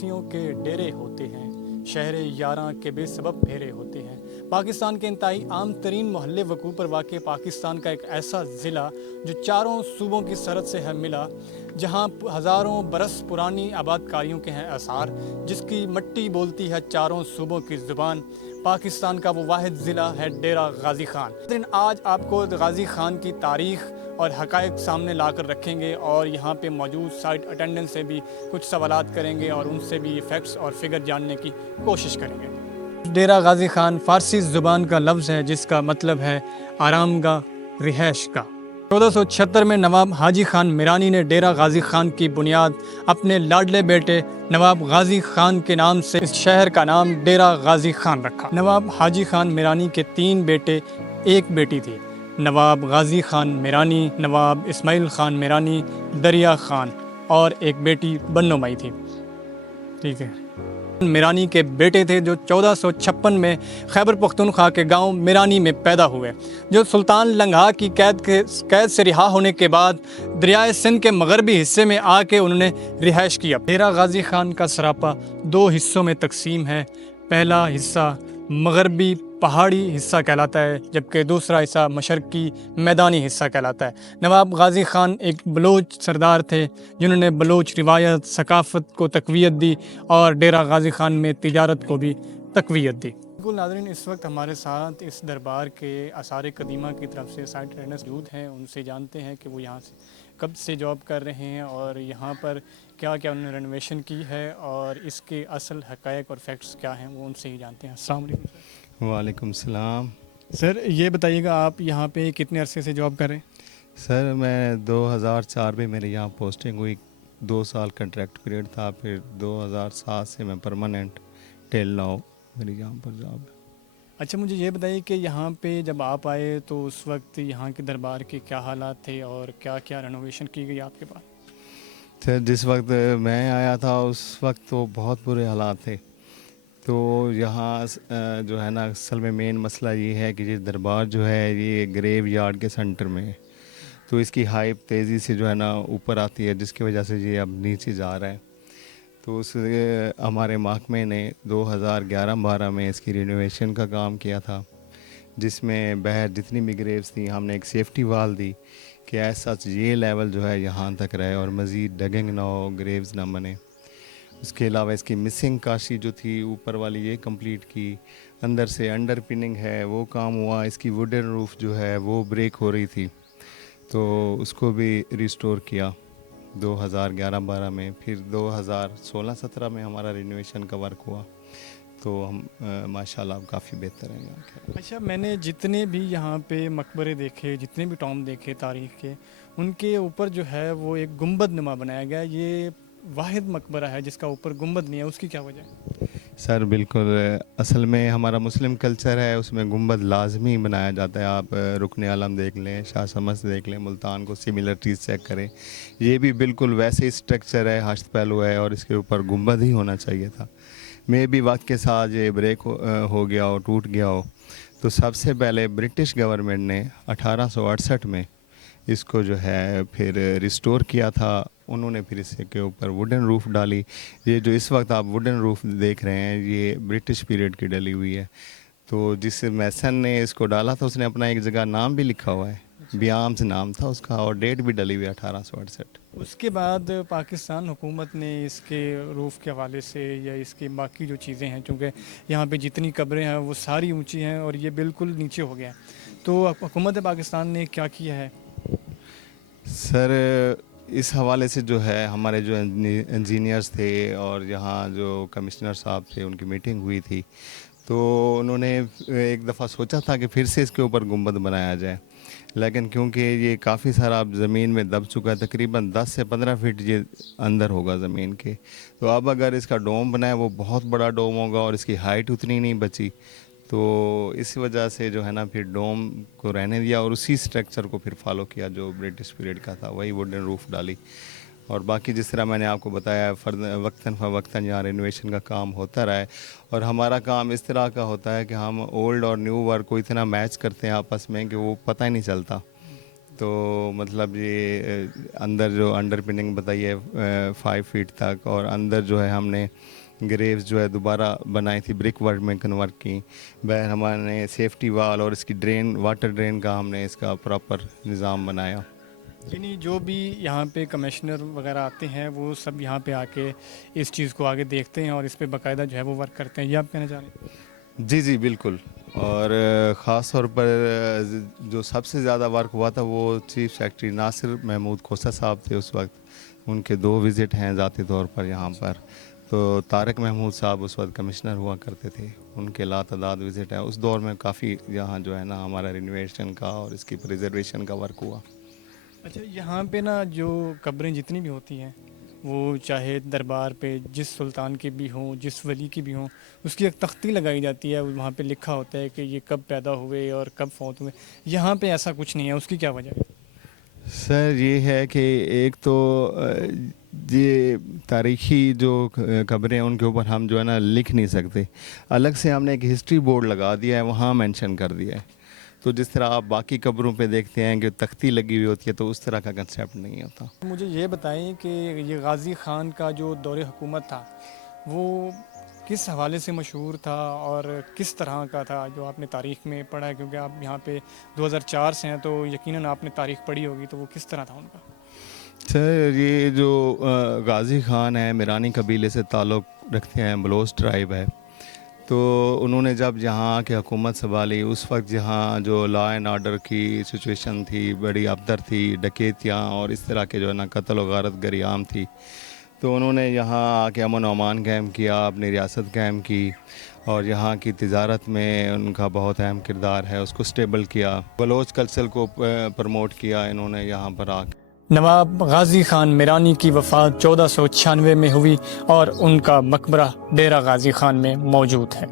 پرستیوں کے ڈیرے ہوتے ہیں، شہر یاراں کے بے سبب پھیرے ہوتے ہیں۔ پاکستان کے انتہائی عام ترین محلے وقوع پر واقع پاکستان کا ایک ایسا ضلع جو چاروں صوبوں کی سرحد سے ہے ملا، جہاں ہزاروں برس پرانی آباد کاریوں کے ہیں آثار، جس کی مٹی بولتی ہے چاروں صوبوں کی زبان۔ پاکستان کا وہ واحد ضلع ہے ڈیرہ غازی خان۔ لیکن آج آپ کو غازی خان کی تاریخ اور حقائق سامنے لا کر رکھیں گے، اور یہاں پہ موجود سائٹ اٹینڈنٹ سے بھی کچھ سوالات کریں گے اور ان سے بھی فیکٹس اور فگر جاننے کی کوشش کریں گے۔ ڈیرہ غازی خان فارسی زبان کا لفظ ہے جس کا مطلب ہے آرام گاہ، رہائش گاہ۔ 1476 میں نواب حاجی خان میرانی نے ڈیرہ غازی خان کی بنیاد اپنے لاڈلے بیٹے نواب غازی خان کے نام سے اس شہر کا نام ڈیرہ غازی خان رکھا۔ نواب حاجی خان میرانی کے 3 بیٹے، 1 بیٹی تھی۔ نواب غازی خان میرانی، نواب اسماعیل خان میرانی، دریا خان اور ایک بیٹی بنو مائی تھی۔ ٹھیک ہے، میرانی کے بیٹے تھے جو 1456 میں خیبر پختونخوا کے گاؤں میرانی میں پیدا ہوئے، جو سلطان لنگھا کی قید سے رہا ہونے کے بعد دریائے سندھ کے مغربی حصے میں آ کے انہوں نے رہائش کیا۔ ڈیرہ غازی خان کا سراپا 2 حصوں میں تقسیم ہے۔ پہلا حصہ مغربی پہاڑی حصہ کہلاتا ہے، جبکہ دوسرا حصہ مشرقی میدانی حصہ کہلاتا ہے۔ نواب غازی خان ایک بلوچ سردار تھے جنہوں نے بلوچ روایت، ثقافت کو تقویت دی اور ڈیرہ غازی خان میں تجارت کو بھی تقویت دی۔ بالکل ناظرین، اس وقت ہمارے ساتھ اس دربار کے آثار قدیمہ کی طرف سے سائٹ اٹینڈنٹس موجود ہیں، ان سے جانتے ہیں کہ وہ یہاں سے کب سے جاب کر رہے ہیں اور یہاں پر کیا کیا انہوں نے رینوویشن کی ہے اور اس کے اصل حقائق اور فیکٹس کیا ہیں، وہ ان سے ہی جانتے ہیں۔ السلام علیکم سر۔ وعلیکم السلام۔ سر یہ بتائیے گا آپ یہاں پہ کتنے عرصے سے جاب کر رہے ہیں؟ سر میں 2004 میں میرے یہاں پوسٹنگ ہوئی، 2 سال کنٹریکٹ پیریڈ تھا، پھر 2007 سے میں پرماننٹ ٹیل ناؤ میری یہاں پر جاب ہے۔ اچھا، مجھے یہ بتائیے کہ یہاں پہ جب آپ آئے تو اس وقت یہاں کے دربار کے کیا حالات تھے اور کیا کیا رینوویشن کی گئی آپ کے پاس؟ سر جس وقت میں آیا تھا اس وقت تو بہت برے حالات تھے، تو یہاں جو ہے نا اصل میں مین مسئلہ یہ ہے کہ یہ دربار جو ہے یہ گریو یارڈ کے سینٹر میں ہے، تو اس کی ہائپ تیزی سے جو ہے نا اوپر آتی ہے، جس کی وجہ سے یہ اب نیچے جا رہا ہے۔ تو اس ہمارے محکمے نے 2011-12 میں اس کی رینوویشن کا کام کیا تھا، جس میں باہر جتنی بھی گریوز تھیں ہم نے ایک سیفٹی وال دی کہ ایسا یہ لیول جو ہے یہاں تک رہے اور مزید ڈگنگ نہ ہو، گریوز نہ بنے۔ اس کے علاوہ اس کی مسنگ کاشی جو تھی اوپر والی یہ کمپلیٹ کی، اندر سے انڈر پننگ ہے وہ کام ہوا، اس کی ووڈن روف جو ہے وہ بریک ہو رہی تھی تو اس کو بھی ریسٹور کیا 2011-12 میں۔ پھر 2016-17 میں ہمارا رینوویشن کا ورک ہوا، تو ہم ماشاءاللہ کافی بہتر ہیں یہاں کے۔ اچھا، میں نے جتنے بھی یہاں پہ مقبرے دیکھے، جتنے بھی ٹام دیکھے تاریخ کے، ان کے اوپر جو ہے وہ ایک گنبد نما بنایا گیا ہے۔ یہ واحد مقبرہ ہے جس کا اوپر گنبد نہیں ہے، اس کی کیا وجہ ہے؟ سر بالکل، اصل میں ہمارا مسلم کلچر ہے، اس میں گنبد لازمی بنایا جاتا ہے۔ آپ رکن عالم دیکھ لیں، شاہ سمس دیکھ لیں، ملتان کو سملر چیز چیک کریں، یہ بھی بالکل ویسے ہی سٹرکچر ہے، ہشت پہلو ہے اور اس کے اوپر گنبد ہی ہونا چاہیے تھا۔ میں بھی وقت کے ساتھ یہ بریک ہو گیا ہو، ٹوٹ گیا ہو، تو سب سے پہلے برٹش گورنمنٹ نے 1868 میں اس کو جو ہے پھر ریسٹور کیا تھا۔ انہوں نے پھر اس کے اوپر ووڈن روف ڈالی۔ یہ جو اس وقت آپ ووڈن روف دیکھ رہے ہیں یہ برٹش پیریڈ کی ڈلی ہوئی ہے، تو جس میسن نے اس کو ڈالا تھا اس نے اپنا ایک جگہ نام بھی لکھا ہوا ہے، بیامز نام تھا اس کا، اور ڈیٹ بھی ڈلی ہوئی ہے 1868۔ اس کے بعد پاکستان حکومت نے اس کے روف کے حوالے سے یا اس کی باقی جو چیزیں ہیں، چونکہ یہاں پہ جتنی قبریں ہیں وہ ساری اونچی ہیں اور یہ بالکل نیچے ہو گیا ہے، تو حکومت پاکستان نے کیا کیا ہے؟ سر اس حوالے سے جو ہے ہمارے جو انجینئرز تھے اور یہاں جو کمشنر صاحب تھے ان کی میٹنگ ہوئی تھی، تو انہوں نے ایک دفعہ سوچا تھا کہ پھر سے اس کے اوپر گنبد بنایا جائے، لیکن کیونکہ یہ کافی سارا اب زمین میں دب چکا ہے، تقریباً 10 سے 15 فٹ یہ اندر ہوگا زمین کے، تو اب اگر اس کا ڈوم بنائے وہ بہت بڑا ڈوم ہوگا اور اس کی ہائٹ اتنی نہیں بچی، تو اس وجہ سے جو ہے نا پھر ڈوم کو رہنے دیا اور اسی سٹرکچر کو پھر فالو کیا جو برٹش پیریڈ کا تھا، وہی ووڈن روف ڈالی۔ اور باقی جس طرح میں نے آپ کو بتایا وقتاً فوقتاً یہاں رینوویشن کا کام ہوتا رہا ہے، اور ہمارا کام اس طرح کا ہوتا ہے کہ ہم اولڈ اور نیو ورک کو اتنا میچ کرتے ہیں آپس میں کہ وہ پتہ ہی نہیں چلتا، تو مطلب یہ اندر جو انڈر پننگ بتائی ہے 5 فیٹ تک، اور اندر جو ہے ہم نے گریوز جو ہے دوبارہ بنائی تھی، برک ورک میں کنورٹ کی. بہر ہمارے نے سیفٹی وال اور اس کی ڈرین، واٹر ڈرین کا ہم نے اس کا پراپر نظام بنایا. یعنی جو بھی یہاں پہ کمشنر وغیرہ آتے ہیں وہ سب یہاں پہ آ کے اس چیز کو آگے دیکھتے ہیں اور اس پہ باقاعدہ جو ہے وہ ورک کرتے ہیں، یہ آپ کہنا چاہ رہے ہیں؟ جی جی بالکل. اور خاص طور پر جو سب سے زیادہ ورک ہوا تھا وہ چیف سیکرٹری ناصر محمود کھوسہ صاحب تھے اس وقت. ان کے 2 وزٹ ہیں ذاتی طور پر یہاں پر. تو طارق محمود صاحب اس وقت کمشنر ہوا کرتے تھے، ان کے لاتعداد وزٹ ہیں. اس دور میں کافی یہاں جو ہے نا ہمارا رینوویشن کا اور اس کی پریزرویشن کا ورک ہوا. اچھا، یہاں پہ نا جو قبریں جتنی بھی ہوتی ہیں وہ چاہے دربار پہ جس سلطان کی بھی ہوں، جس ولی کی بھی ہوں، اس کی ایک تختی لگائی جاتی ہے، وہاں پہ لکھا ہوتا ہے کہ یہ کب پیدا ہوئے اور کب فوت ہوئے. یہاں پہ ایسا کچھ نہیں ہے، اس کی کیا وجہ ہے؟ سر یہ ہے کہ ایک تو یہ تاریخی جو خبریں ہیں ان کے اوپر ہم جو ہے نا لکھ نہیں سکتے. الگ سے ہم نے ایک ہسٹری بورڈ لگا دیا ہے، وہاں مینشن کر دیا ہے. تو جس طرح آپ باقی قبروں پہ دیکھتے ہیں کہ تختی لگی ہوئی ہوتی ہے، تو اس طرح کا کنسیپٹ نہیں ہوتا. مجھے یہ بتائیں کہ یہ غازی خان کا جو دور حکومت تھا وہ کس حوالے سے مشہور تھا اور کس طرح کا تھا جو آپ نے تاریخ میں پڑھا ہے؟ کیونکہ آپ یہاں پہ 2004 سے ہیں تو یقیناً آپ نے تاریخ پڑھی ہوگی، تو وہ کس طرح تھا ان کا؟ سر یہ جو غازی خان ہے میرانی قبیلے سے تعلق رکھتے ہیں، بلوچ ٹرائب ہے. تو انہوں نے جب یہاں کی حکومت سنبھالی اس وقت یہاں جو لا اینڈ آرڈر کی سچویشن تھی بڑی ابتر تھی، ڈکیتیاں اور اس طرح کے جو ہے نا قتل و غارت گری عام تھی. تو انہوں نے یہاں آ کے امن و امان قائم کیا، اپنی ریاست قائم کی، اور یہاں کی تجارت میں ان کا بہت اہم کردار ہے، اس کو سٹیبل کیا. بلوچ کلچر کو پروموٹ کیا انہوں نے یہاں پر آ کے. نواب غازی خان میرانی کی وفات 1496 میں ہوئی اور ان کا مقبرہ ڈیرہ غازی خان میں موجود ہے.